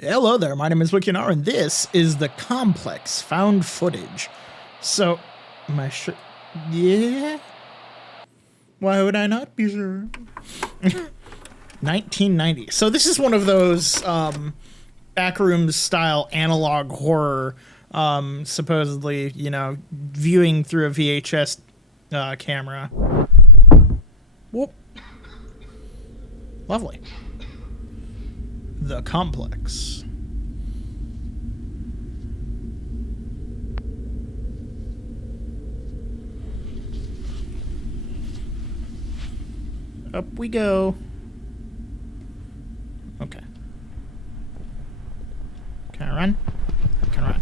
Hello there, my name is Wokianaru, and this is the complex found footage. So, my yeah? Why would I not be sure? 1990. So this is one of those backrooms style analog horror, supposedly, you know, viewing through a VHS camera. Whoop. Lovely. The complex. Up we go. Okay. Can I run? I can run.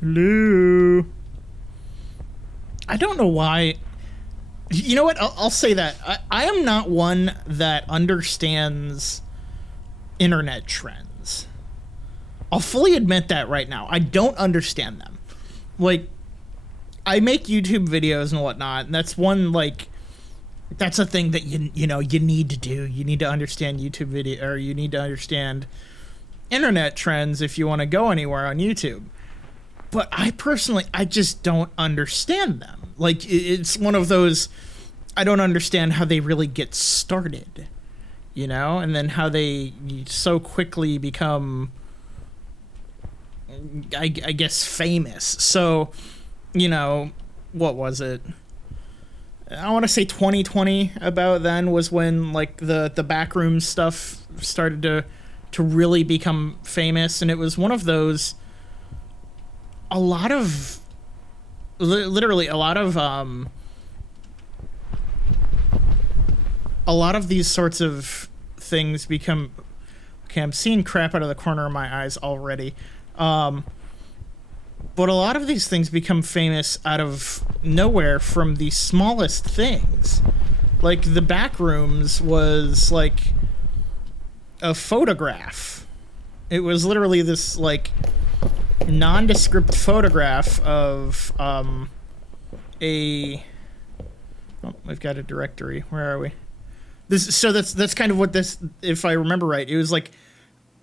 Hello. I don't know why. You know what? I'll say that. I am not one that understands internet trends. I'll fully admit that right now. I don't understand them. Like, I make YouTube videos and whatnot, and that's one, like, that's a thing that you know you need to do. You need to understand YouTube video, or you need to understand internet trends if you want to go anywhere on YouTube. But I personally, I just don't understand them. Like, it's one of those, I don't understand how they really get started, you know, and then how they so quickly become, I guess, famous. So, you know, what was it? I want to say 2020 about then was when, like, the backroom stuff started to really become famous. And it was one of those, literally a lot of these sorts of things become, okay, I'm seeing crap out of the corner of my eyes already. But a lot of these things become famous out of nowhere from the smallest things. Like, the Backrooms was, like, a photograph. It was literally this, like, nondescript photograph of, oh, we've got a directory. Where are we? So that's kind of what this, if I remember right, it was like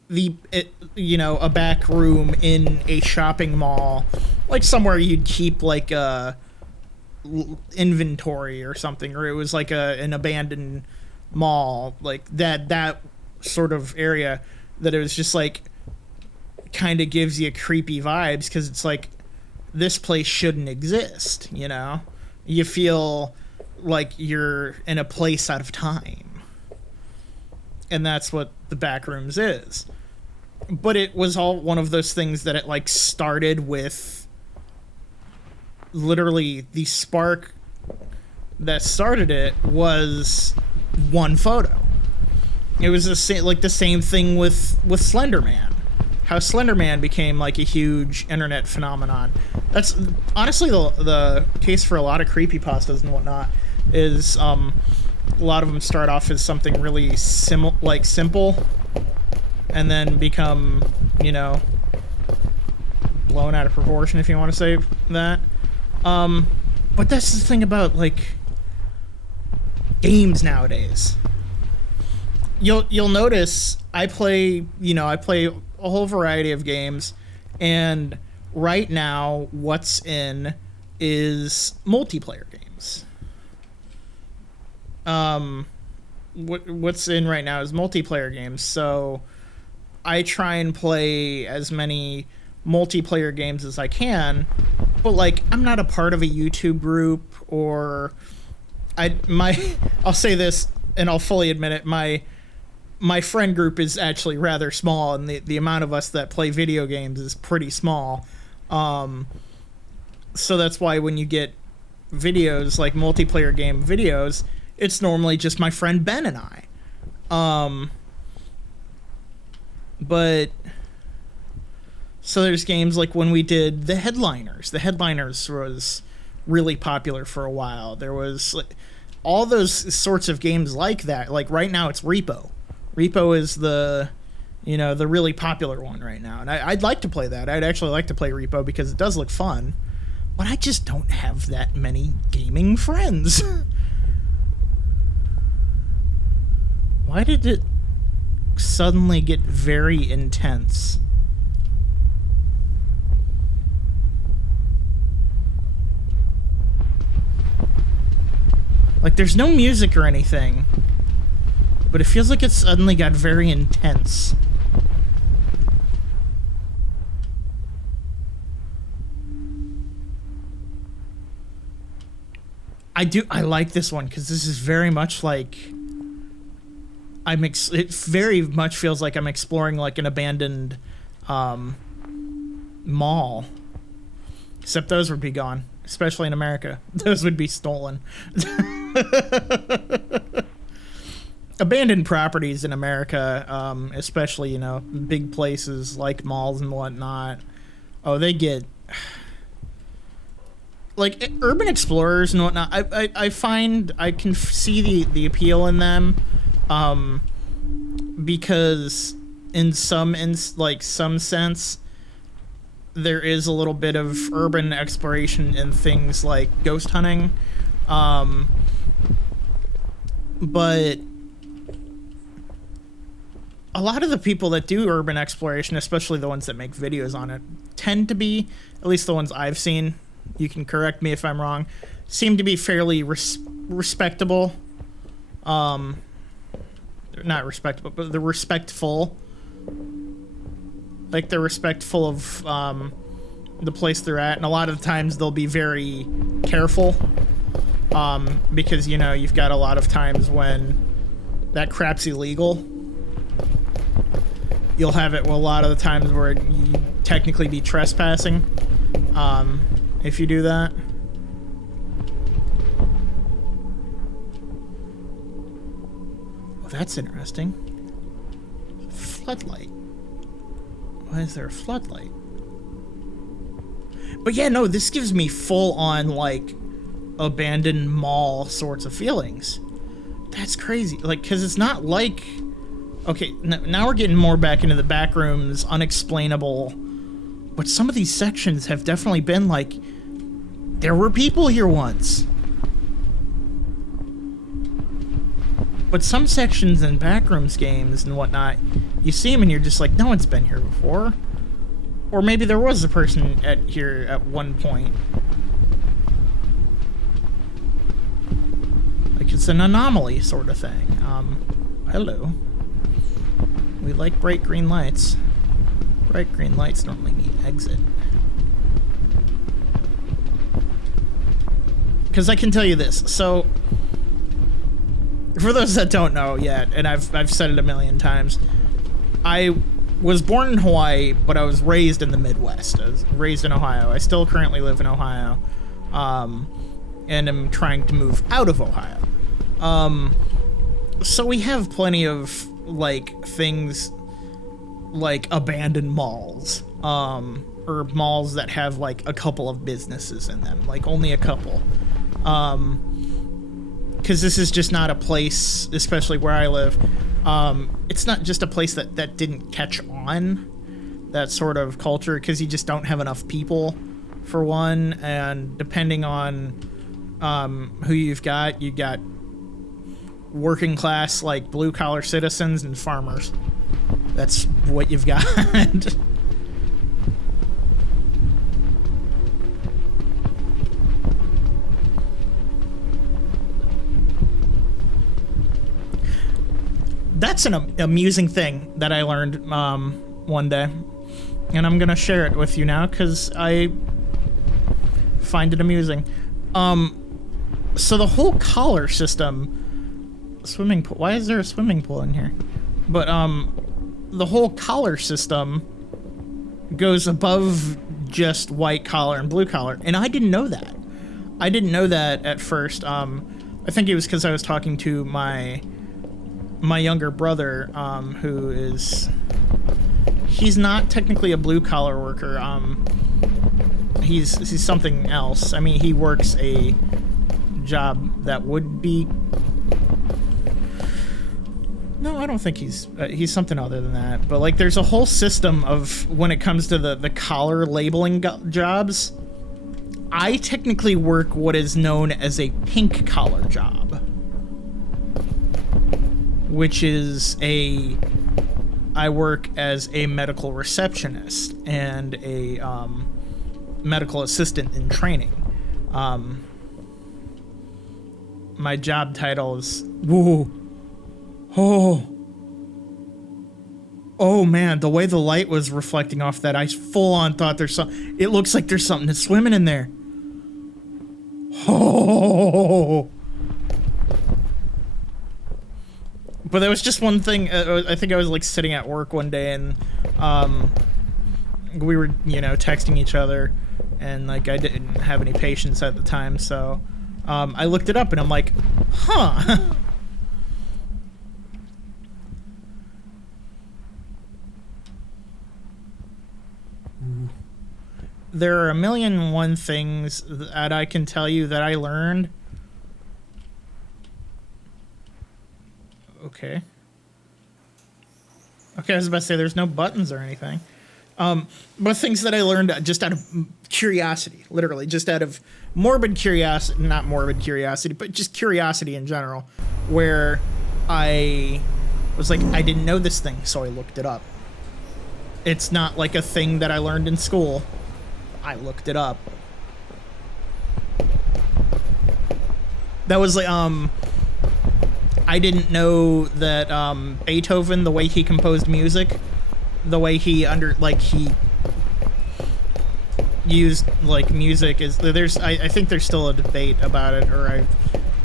a back room in a shopping mall, like somewhere you'd keep like a inventory or something, or it was like an abandoned mall, like that sort of area, that it was just like kind of gives you creepy vibes, because it's like, this place shouldn't exist, you know? You feel like you're in a place out of time. And that's what the Backrooms is. But it was all one of those things that it, like, started with literally the spark that started it was one photo. It was the same thing with Slender Man. How Slender Man became, like, a huge internet phenomenon. That's honestly the case for a lot of creepypastas and whatnot, is a lot of them start off as something really simple, and then become, you know, blown out of proportion, if you want to say that. But that's the thing about, like, games nowadays. You'll notice I play a whole variety of games, and right now what's in is multiplayer games. What's in right now is multiplayer games, so I try and play as many multiplayer games as I can, but, like, I'm not a part of a YouTube group, or I'll say this, and I'll fully admit it, my friend group is actually rather small, and the amount of us that play video games is pretty small. So that's why when you get videos, like multiplayer game videos, it's normally just my friend Ben and I. But so there's games like when we did The Headliners. The Headliners was really popular for a while. There was, like, all those sorts of games like that. Like, right now it's Repo. Repo is the really popular one right now. And I'd like to play that. I'd actually like to play Repo because it does look fun. But I just don't have that many gaming friends. Why did it suddenly get very intense? Like, there's no music or anything, but it feels like it suddenly got very intense. I like this one because this is very much like it very much feels like I'm exploring like an abandoned mall. Except those would be gone, especially in America. Those would be stolen. Abandoned properties in America, especially, you know, big places like malls and whatnot. Oh, they get... Like, urban explorers and whatnot, I find I can see the appeal in them, because in some sense, there is a little bit of urban exploration in things like ghost hunting, but a lot of the people that do urban exploration, especially the ones that make videos on it, tend to be, at least the ones I've seen, you can correct me if I'm wrong, seem to be fairly respectable. Not respectable, but they're respectful. Like, they're respectful of the place they're at, and a lot of the times they'll be very careful, because, you know, you've got a lot of times when that crap's illegal. You'll have it a lot of the times where you technically be trespassing, if you do that. Well, that's interesting. Floodlight. Why is there a floodlight? But yeah, no, this gives me full-on, like, abandoned mall sorts of feelings. That's crazy. Like, because it's not like... Okay, now we're getting more back into the back rooms, unexplainable. But some of these sections have definitely been like, there were people here once. But some sections in backrooms games and whatnot, you see them and you're just like, no one's been here before. Or maybe there was a person here at one point. Like, it's an anomaly sort of thing. Hello. We like bright green lights. Bright green lights normally mean exit. Because I can tell you this. So, for those that don't know yet, and I've said it a million times, I was born in Hawaii, but I was raised in the Midwest. I was raised in Ohio. I still currently live in Ohio, and I'm trying to move out of Ohio. So we have plenty of, like, things like abandoned malls, or malls that have, like, a couple of businesses in them, like, only a couple. Because this is just not a place, especially where I live, it's not just a place that didn't catch on, that sort of culture, because you just don't have enough people, for one, and depending on who you got working class, like, blue-collar citizens and farmers. That's what you've got. That's an amusing thing that I learned one day, and I'm gonna share it with you now because I find it amusing. So the whole collar system, swimming pool. Why is there a swimming pool in here? But the whole collar system goes above just white collar and blue collar, and I didn't know that. I didn't know that at first. I think it was because I was talking to my younger brother, who he's not technically a blue collar worker. He's something else. I mean, he works a job that would be. No, I don't think he's something other than that. But, like, there's a whole system of, when it comes to the collar labeling jobs, I technically work what is known as a pink collar job. which is I work as a medical receptionist and a medical assistant in training. My job title is, whoa, oh man, the way the light was reflecting off that, I full on thought it looks like there's something that's swimming in there. Oh. But there was just one thing. I think I was like sitting at work one day, and we were, texting each other, and like I didn't have any patience at the time, so I looked it up, and I'm like, huh. There are 1,000,001 things that I can tell you that I learned. Okay, I was about to say there's no buttons or anything. But things that I learned just out of curiosity, literally, just out of morbid curiosity, not morbid curiosity, but just curiosity in general, where I was like, I didn't know this thing, so I looked it up. It's not like a thing that I learned in school. I looked it up. That was like, I didn't know that Beethoven, the way he composed music, the way he used like music is I think there's still a debate about it, or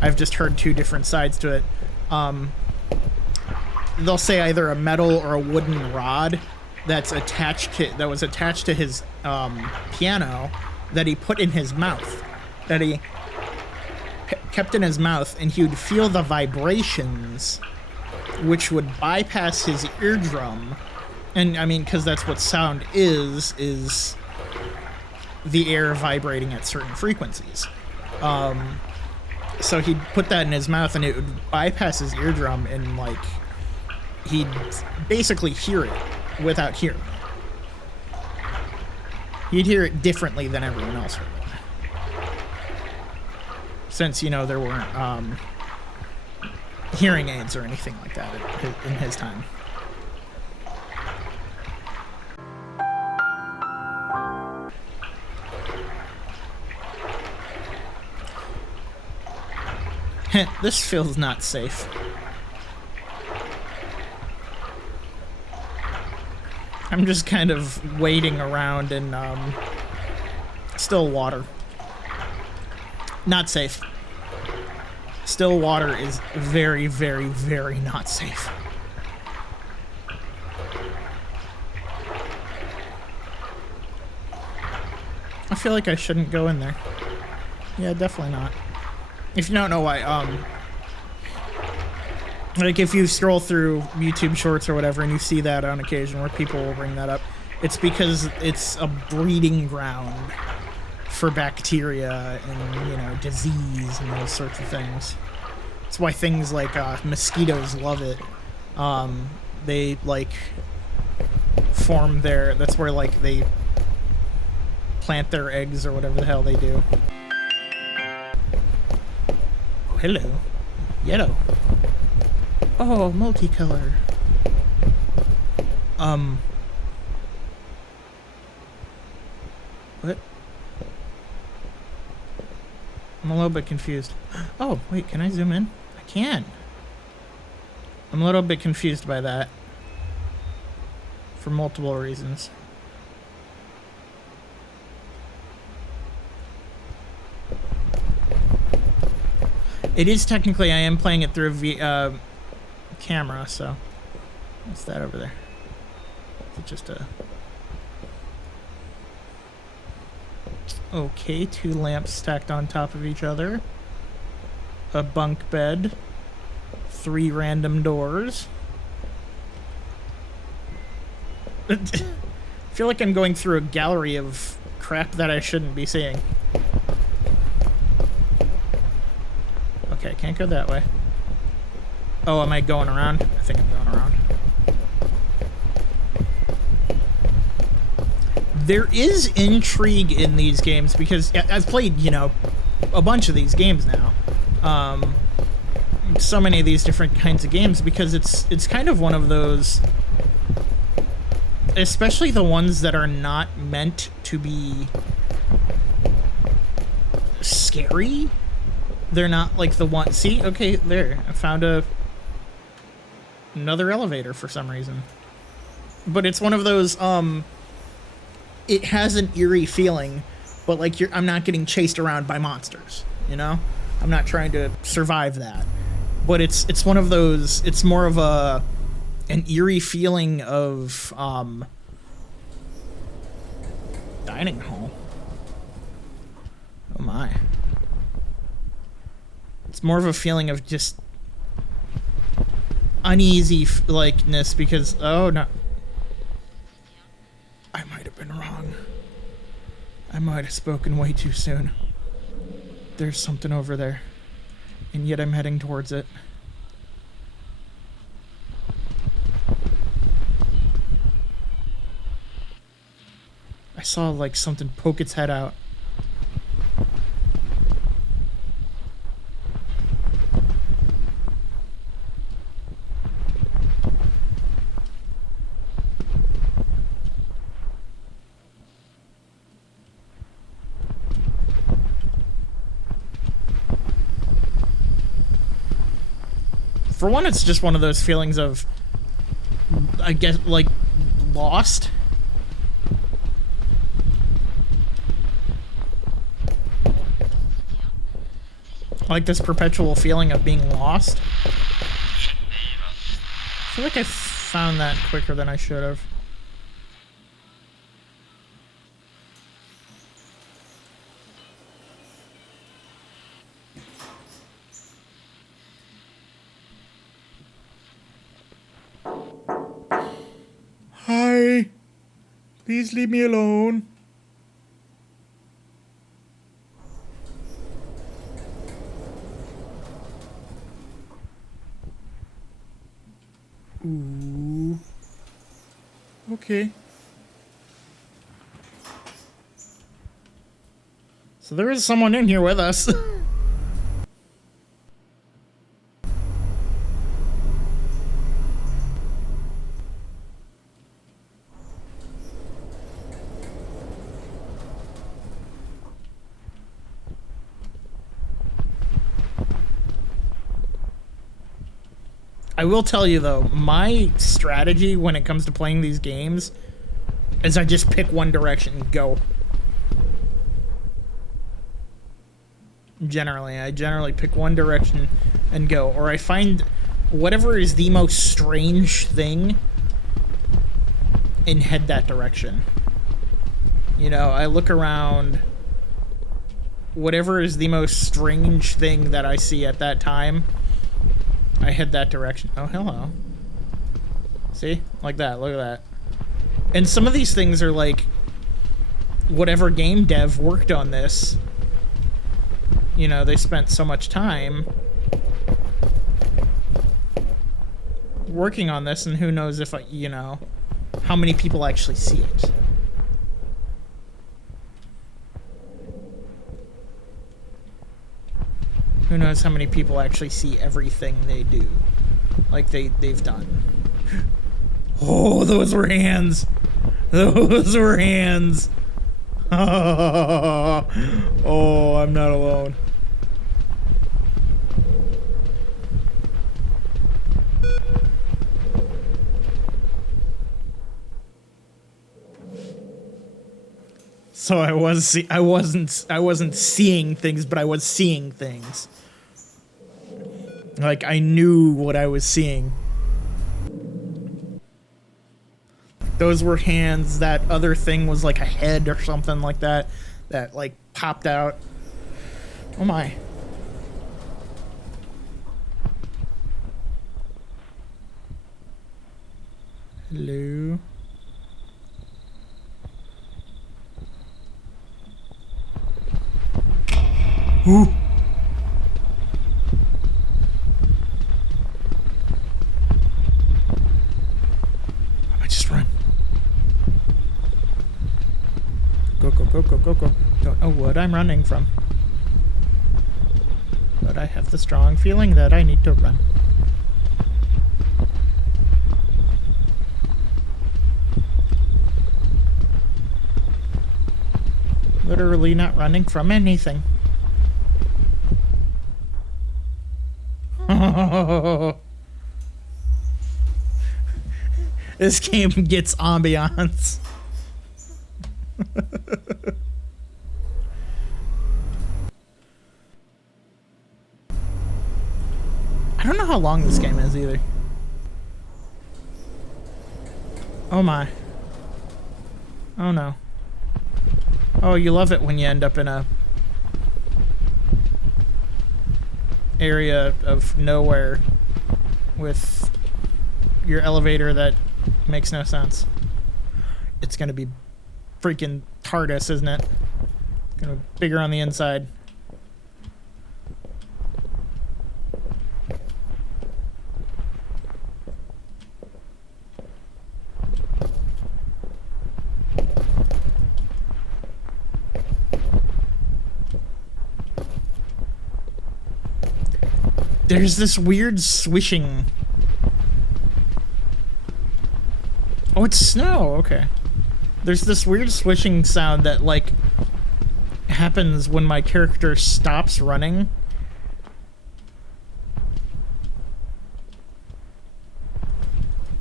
I've just heard two different sides to it. They'll say either a metal or a wooden rod that was attached to his piano that he put in his mouth, that he kept in his mouth, and he would feel the vibrations, which would bypass his eardrum. And I mean, because that's what sound is the air vibrating at certain frequencies. So he'd put that in his mouth, and it would bypass his eardrum, and like he'd basically hear it without hearing it. He'd hear it differently than everyone else heard it. Since, there weren't hearing aids or anything like that in his time. This feels not safe. I'm just kind of wading around in still water. Not safe. Still water is very, very, very not safe. I feel like I shouldn't go in there. Yeah, definitely not. If you don't know why, like if you scroll through YouTube shorts or whatever and you see that on occasion where people will bring that up, it's because it's a breeding ground for bacteria and, disease and those sorts of things. That's why things like mosquitoes love it. They like form that's where like they plant their eggs or whatever the hell they do. Oh, hello. Yellow. Oh, multicolor. What? I'm a little bit confused. Oh, wait, can I zoom in? I can. I'm a little bit confused by that. For multiple reasons. It is technically, I am playing it through a camera, so what's that over there? Is it just a... Okay, 2 lamps stacked on top of each other. A bunk bed. 3 random doors. I feel like I'm going through a gallery of crap that I shouldn't be seeing. Okay, can't go that way. Oh, am I going around? I think I'm going around. There is intrigue in these games because I've played, a bunch of these games now. so many of these different kinds of games because it's kind of one of those, especially the ones that are not meant to be scary. They're not like the one. See, okay, there, I found another elevator for some reason. But it's one of those, it has an eerie feeling, but like I'm not getting chased around by monsters, you know? I'm not trying to survive that. But it's one of those, it's more of an eerie feeling of dining hall. Oh my. It's more of a feeling of just uneasy likeness because, oh no. I might have been wrong. I might have spoken way too soon. There's something over there, and yet I'm heading towards it. I saw like something poke its head out. For one, it's just one of those feelings of, I guess, like, lost. Like this perpetual feeling of being lost. I feel like I found that quicker than I should have. Hi. Please leave me alone. Ooh. Okay. So there is someone in here with us. I will tell you though, my strategy when it comes to playing these games is I just pick one direction and go. I generally pick one direction and go. Or I find whatever is the most strange thing and head that direction. You know, I look around, whatever is the most strange thing that I see at that time, I head that direction. Oh, hello. See? Like that. Look at that. And some of these things are like, whatever game dev worked on this, you know, they spent so much time working on this, and who knows if, you know, how many people actually see it. Who knows how many people actually see everything they do, like they've done. Oh, those were hands. Those were hands. Oh, I'm not alone. So I wasn't seeing things, but I was seeing things. Like, I knew what I was seeing. Those were hands. That other thing was like a head or something like that. That, like, popped out. Oh my. Hello? Ooh. I just run. Go, go, go, go, go, go. Don't know what I'm running from. But but I have the strong feeling that I need to run. Literally not running from anything. This game gets ambiance. I don't know how long this game is either. Oh my. Oh no. Oh, you love it when you end up in a area of nowhere with your elevator that makes no sense. It's gonna be freaking TARDIS, isn't it? It's gonna be bigger on the inside. There's this weird swishing. Oh, it's snow. Okay. There's this weird swishing sound that, like, happens when my character stops running.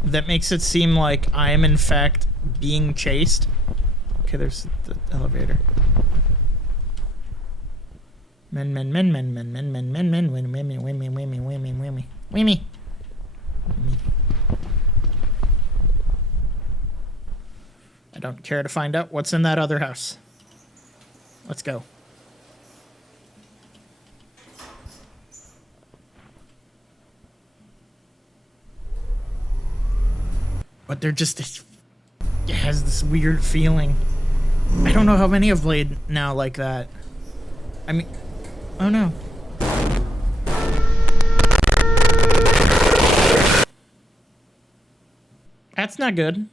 That makes it seem like I am, in fact, being chased. Okay, there's the elevator. Men. I don't care to find out what's in that other house. Let's go. But they're just... It has this weird feeling. I don't know how many I've played now like that. I mean... Oh no. That's not good.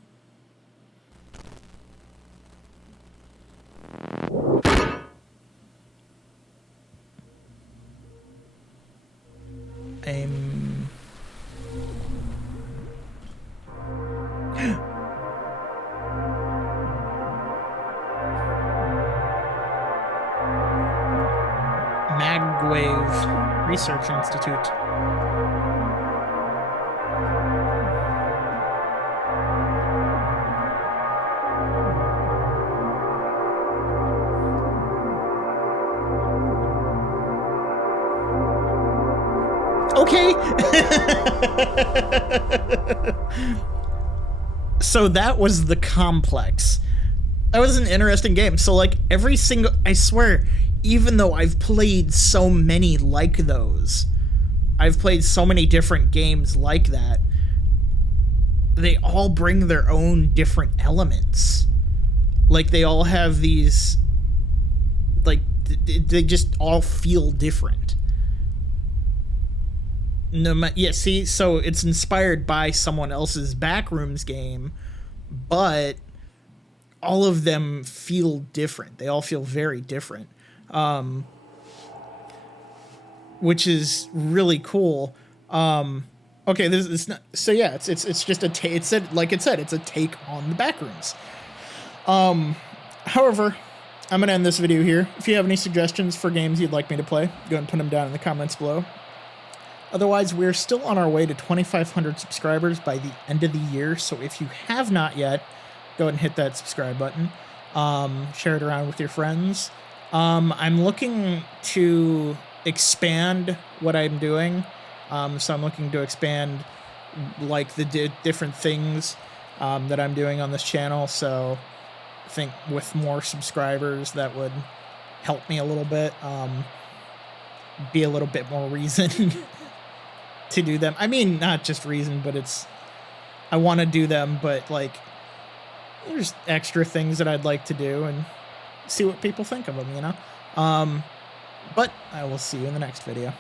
Magwave Research Institute. Okay. So that was the complex. That was an interesting game. So like every single, I swear, even though I've played so many like those, I've played so many different games like that, they all bring their own different elements. Like they all have these, like they just all feel different. No, yeah, see, so it's inspired by someone else's Backrooms game, but all of them feel different. They all feel very different, which is really cool. Okay, this is not, so yeah, it's just a it's like it said, it's a take on the Backrooms. However, I'm gonna end this video here. If you have any suggestions for games you'd like me to play, go ahead and put them down in the comments below. Otherwise, we're still on our way to 2,500 subscribers by the end of the year, so if you have not yet, go ahead and hit that subscribe button. Share it around with your friends. I'm looking to expand what I'm doing. So I'm looking to expand like the different things that I'm doing on this channel. So I think with more subscribers, that would help me a little bit. Be a little bit more reason to do them. I mean, not just reason, but I want to do them, but like there's extra things that I'd like to do and see what people think of them, you know? But I will see you in the next video.